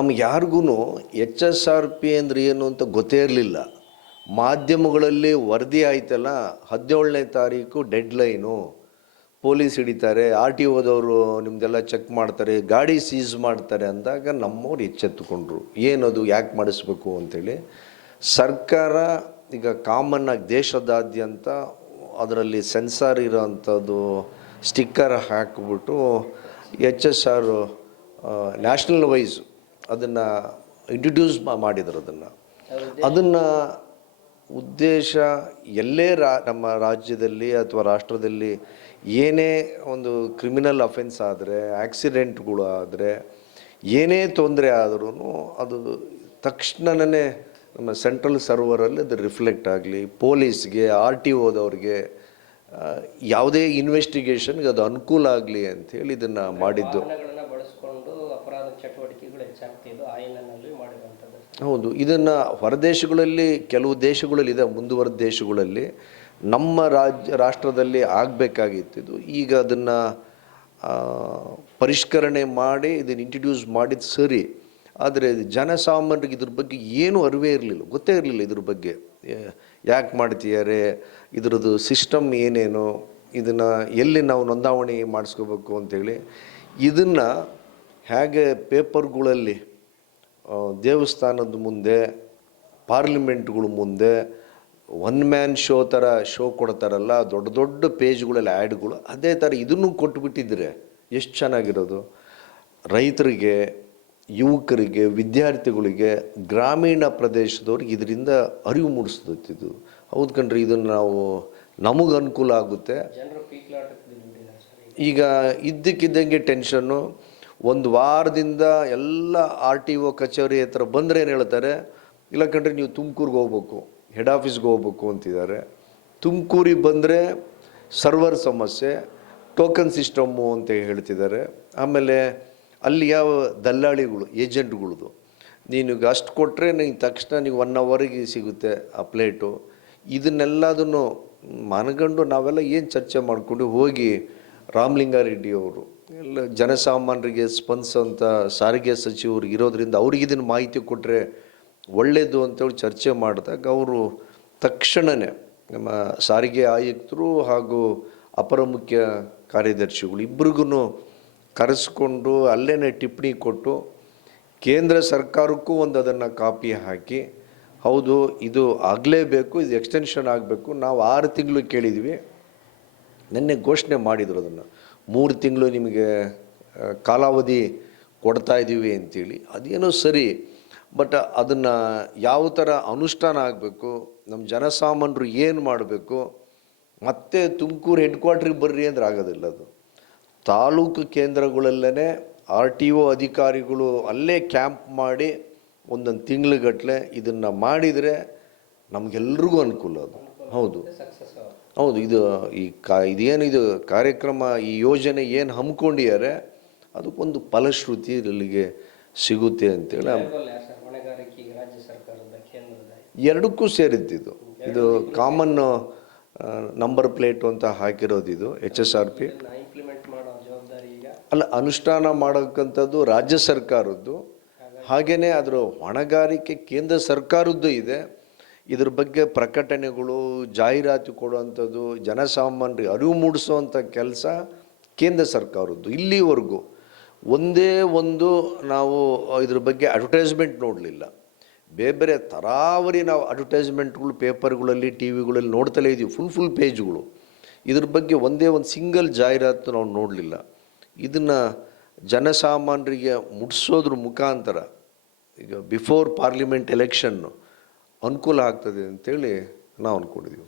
ನಮ್ಗೆ ಯಾರಿಗೂ H S R P ಅಂದರೆ ಏನು ಅಂತ ಗೊತ್ತೇ ಇರಲಿಲ್ಲ. ಮಾಧ್ಯಮಗಳಲ್ಲಿ ವರದಿ ಆಯ್ತಲ್ಲ, ಹದಿನೇಳನೇ ತಾರೀಕು ಡೆಡ್ಲೈನು ಪೊಲೀಸ್ ಹಿಡಿತಾರೆ, ಆರ್ ಟಿ ಓದವರು ನಿಮ್ದೆಲ್ಲ ಚೆಕ್ ಮಾಡ್ತಾರೆ, ಗಾಡಿ ಸೀಸ್ ಮಾಡ್ತಾರೆ ಅಂದಾಗ ನಮ್ಮವ್ರು ಎಚ್ಚೆತ್ತುಕೊಂಡ್ರು. ಏನದು, ಯಾಕೆ ಮಾಡಿಸ್ಬೇಕು ಅಂತೇಳಿ. ಸರ್ಕಾರ ಈಗ ಕಾಮನ್ ಆಗಿ ದೇಶದಾದ್ಯಂತ ಅದರಲ್ಲಿ ಸೆನ್ಸಾರ್ ಇರೋವಂಥದ್ದು ಸ್ಟಿಕ್ಕರ್ ಹಾಕಿಬಿಟ್ಟು H S R national wise ಅದನ್ನು ಇಂಟ್ರಡ್ಯೂಸ್ ಮಾಡಿದರು ಅದನ್ನು. ಅದನ್ನು ಉದ್ದೇಶ ಎಲ್ಲೇ ರಾ ನಮ್ಮ ರಾಜ್ಯದಲ್ಲಿ ಅಥವಾ ರಾಷ್ಟ್ರದಲ್ಲಿ ಏನೇ ಒಂದು ಕ್ರಿಮಿನಲ್ ಅಫೆನ್ಸ್ ಆದರೆ ಆಕ್ಸಿಡೆಂಟ್ಗಳು ಆದರೆ ಏನೇ ತೊಂದರೆ ಆದ್ರೂ ಅದು ತಕ್ಷಣನೇ ನಮ್ಮ ಸೆಂಟ್ರಲ್ ಸರ್ವರಲ್ಲಿ ಅದು ರಿಫ್ಲೆಕ್ಟ್ ಆಗಲಿ ಪೊಲೀಸ್ಗೆ ಆರ್ ಟಿ ಓದವ್ರಿಗೆ ಯಾವುದೇ ಇನ್ವೆಸ್ಟಿಗೇಷನ್ಗೆ ಅದು ಅನುಕೂಲ ಆಗಲಿ ಅಂಥೇಳಿ ಇದನ್ನು ಮಾಡಿದ್ದು. ಚಟುವಟಿಕೆಗಳು ಇದು ಆ ಹಿನ್ನೆಲೆಯಲ್ಲಿ ಮಾಡಿರುವಂಥದ್ದು ಹೌದು, ಇದನ್ನು ಹೊರದೇಶಗಳಲ್ಲಿ ಕೆಲವು ದೇಶಗಳಲ್ಲಿ ಇದೆ, ಮುಂದುವರೆದ ದೇಶಗಳಲ್ಲಿ ನಮ್ಮ ರಾಜ್ಯ ರಾಷ್ಟ್ರದಲ್ಲಿ ಆಗಬೇಕಾಗಿತ್ತು ಇದು ಈಗ ಅದನ್ನು ಪರಿಷ್ಕರಣೆ ಮಾಡಿ, ಇದನ್ನು ಇಂಟ್ರಡ್ಯೂಸ್ ಮಾಡಿದ್ದು ಸರಿ, ಆದರೆ ಜನಸಾಮಾನ್ಯರಿಗೆ ಇದ್ರ ಬಗ್ಗೆ ಏನೂ ಅರಿವೇ ಇರಲಿಲ್ಲ, ಗೊತ್ತೇ ಇರಲಿಲ್ಲ ಇದ್ರ ಬಗ್ಗೆ. ಯಾಕೆ ಮಾಡ್ತಿದ್ದಾರೆ, ಇದ್ರದ್ದು ಸಿಸ್ಟಮ್ ಏನೇನು, ಇದನ್ನು ಎಲ್ಲಿ ನಾವು ನೋಂದಾವಣಿ ಮಾಡಿಸ್ಕೋಬೇಕು ಅಂತೇಳಿ, ಇದನ್ನು ಹೇಗೆ ಪೇಪರ್ಗಳಲ್ಲಿ ದೇವಸ್ಥಾನದ ಮುಂದೆ ಪಾರ್ಲಿಮೆಂಟ್ಗಳ ಮುಂದೆ ಒನ್ ಮ್ಯಾನ್ ಶೋ ಥರ ಶೋ ಕೊಡ್ತಾರಲ್ಲ ದೊಡ್ಡ ದೊಡ್ಡ ಪೇಜ್ಗಳಲ್ಲಿ ಆ್ಯಡ್ಗಳು ಅದೇ ಥರ ಇದನ್ನು ಕೊಟ್ಬಿಟ್ಟಿದ್ರೆ ಎಷ್ಟು ಚೆನ್ನಾಗಿರೋದು. ರೈತರಿಗೆ ಯುವಕರಿಗೆ ವಿದ್ಯಾರ್ಥಿಗಳಿಗೆ ಗ್ರಾಮೀಣ ಪ್ರದೇಶದವ್ರಿಗೆ ಇದರಿಂದ ಅರಿವು ಮೂಡಿಸ್ತಿದ್ದು ಹೌದು ಕಣ್ರಿ ಇದನ್ನು ನಾವು ನಮಗೆ ಅನುಕೂಲ ಆಗುತ್ತೆ. ಈಗ ಇದ್ದಕ್ಕಿದ್ದಂಗೆ ಟೆನ್ಷನ್ನು ಒಂದು ವಾರದಿಂದ ಎಲ್ಲ ಆರ್ ಟಿ ಒ ಕಚೇರಿ ಹತ್ರ ಬಂದರೆ ಏನು ಹೇಳ್ತಾರೆ, ಇಲ್ಲ ಕಂಡ್ರೆ ನೀವು ತುಮಕೂರಿಗೆ ಹೋಗ್ಬೇಕು ಹೆಡ್ ಆಫೀಸ್ಗೆ ಹೋಗ್ಬೇಕು ಅಂತಿದ್ದಾರೆ. ತುಮಕೂರಿಗೆ ಬಂದರೆ ಸರ್ವರ್ ಸಮಸ್ಯೆ ಟೋಕನ್ ಸಿಸ್ಟಮ್ಮು ಅಂತ ಹೇಳ್ತಿದ್ದಾರೆ. ಆಮೇಲೆ ಅಲ್ಲಿ ಯಾವ ದಲ್ಲಾಳಿಗಳು ಏಜೆಂಟ್ಗಳದು ನೀನು ಅಷ್ಟು ಕೊಟ್ಟರೆ ನಿಂಗೆ ತಕ್ಷಣ ನೀವು ಒನ್ ಅವರಿಗೆ ಸಿಗುತ್ತೆ ಆ ಪ್ಲೇಟು ಇದನ್ನೆಲ್ಲದನ್ನು ಮನಗಂಡು ನಾವೆಲ್ಲ ಏನು ಚರ್ಚೆ ಮಾಡಿಕೊಂಡು ಹೋಗಿ ರಾಮಲಿಂಗಾರೆಡ್ಡಿ ಅವರು ಎಲ್ಲ ಜನಸಾಮಾನ್ಯರಿಗೆ ಸ್ಪಂದಿಸೋಂಥ ಸಾರಿಗೆ ಸಚಿವರು ಇರೋದ್ರಿಂದ ಅವ್ರಿಗೆ ಇದನ್ನು ಮಾಹಿತಿ ಕೊಟ್ಟರೆ ಒಳ್ಳೆಯದು ಅಂತೇಳಿ ಚರ್ಚೆ ಮಾಡಿದಾಗ ಅವರು ತಕ್ಷಣವೇ ನಮ್ಮ ಸಾರಿಗೆ ಆಯುಕ್ತರು ಹಾಗೂ ಅಪರ ಮುಖ್ಯ ಕಾರ್ಯದರ್ಶಿಗಳು ಇಬ್ರಿಗೂ ಕರೆಸ್ಕೊಂಡು ಅಲ್ಲೇ ಟಿಪ್ಪಣಿ ಕೊಟ್ಟು ಕೇಂದ್ರ ಸರ್ಕಾರಕ್ಕೂ ಒಂದು ಅದನ್ನು ಕಾಪಿ ಹಾಕಿ, ಹೌದು, ಇದು ಆಗಲೇಬೇಕು, ಇದು ಎಕ್ಸ್ಟೆನ್ಷನ್ ಆಗಬೇಕು, ನಾವು ಆರು ತಿಂಗಳು ಕೇಳಿದ್ವಿ, ನಿನ್ನೆ ಘೋಷಣೆ ಮಾಡಿದರು ಅದನ್ನು. ಮೂರು ತಿಂಗಳು ನಿಮಗೆ ಕಾಲಾವಧಿ ಕೊಡ್ತಾ ಇದ್ದೀವಿ ಅಂತೇಳಿ. ಅದೇನೋ ಸರಿ, ಬಟ್ ಅದನ್ನು ಯಾವ ಥರ ಅನುಷ್ಠಾನ ಆಗಬೇಕು ನಮ್ಮ ಜನಸಾಮಾನ್ಯರು ಏನು ಮಾಡಬೇಕು, ಮತ್ತೆ ತುಮಕೂರು ಹೆಡ್ ಕ್ವಾರ್ಟ್ರಿಗೆ ಬರ್ರಿ ಅಂದ್ರೆ ಆಗೋದಿಲ್ಲ ಅದು. ತಾಲೂಕು ಕೇಂದ್ರಗಳಲ್ಲೇ ಆರ್ ಟಿ ಒ ಅಧಿಕಾರಿಗಳು ಅಲ್ಲೇ ಕ್ಯಾಂಪ್ ಮಾಡಿ ಒಂದೊಂದು ತಿಂಗ್ಳುಗಟ್ಟಲೆ ಇದನ್ನು ಮಾಡಿದರೆ ನಮಗೆಲ್ರಿಗೂ ಅನುಕೂಲ ಅದು. ಹೌದು. ಹೌದು ಇದು ಈ ಕಾ ಇದೇನು ಇದು ಕಾರ್ಯಕ್ರಮ ಈ ಯೋಜನೆ ಏನು ಹಮ್ಮಿಕೊಂಡಿದ್ದಾರೆ ಅದಕ್ಕೊಂದು ಫಲಶ್ರುತಿ ಇಲ್ಲಿಗೆ ಸಿಗುತ್ತೆ ಅಂತೇಳಿ ಎರಡಕ್ಕೂ ಸೇರಿದ್ದು ಇದು. ಕಾಮನ್ ನಂಬರ್ ಪ್ಲೇಟು ಅಂತ ಹಾಕಿರೋದು ಇದು ಎಚ್ ಎಸ್ ಆರ್ ಪಿ ಅಲ್ಲ ಅನುಷ್ಠಾನ ಮಾಡೋಕ್ಕಂಥದ್ದು ರಾಜ್ಯ ಸರ್ಕಾರದ್ದು. ಹಾಗೆಯೇ ಅದರ ಹೊಣೆಗಾರಿಕೆ ಕೇಂದ್ರ ಸರ್ಕಾರದ್ದು ಇದೆ. ಇದ್ರ ಬಗ್ಗೆ ಪ್ರಕಟಣೆಗಳು ಜಾಹೀರಾತು ಕೊಡುವಂಥದ್ದು ಜನಸಾಮಾನ್ಯರಿಗೆ ಅರಿವು ಮೂಡಿಸುವಂಥ ಕೆಲಸ ಕೇಂದ್ರ ಸರ್ಕಾರದ್ದು. ಇಲ್ಲಿವರೆಗೂ ಒಂದೇ ಒಂದು ನಾವು ಇದ್ರ ಬಗ್ಗೆ ಅಡ್ವರ್ಟೈಸ್ಮೆಂಟ್ ನೋಡಲಿಲ್ಲ. ಬೇರೆ ಬೇರೆ ತರಾವರಿ ನಾವು ಅಡ್ವರ್ಟೈಸ್ಮೆಂಟ್ಗಳು ಪೇಪರ್ಗಳಲ್ಲಿ ಟಿ ವಿಗಳಲ್ಲಿ ನೋಡ್ತಲೇ ಇದ್ದೀವಿ ಫುಲ್ ಫುಲ್ ಪೇಜ್ಗಳು ಇದ್ರ ಬಗ್ಗೆ ಒಂದೇ ಒಂದು ಸಿಂಗಲ್ ಜಾಹೀರಾತು ನಾವು ನೋಡಲಿಲ್ಲ. ಇದನ್ನು ಜನಸಾಮಾನ್ಯರಿಗೆ ಮುಟ್ಸೋದ್ರ ಮುಖಾಂತರ ಈಗ ಬಿಫೋರ್ ಪಾರ್ಲಿಮೆಂಟ್ ಎಲೆಕ್ಷನ್ನು ಅನುಕೂಲ ಆಗ್ತದೆ ಅಂತೇಳಿ ನಾವು ಅಂದ್ಕೊಂಡಿದ್ದೀವಿ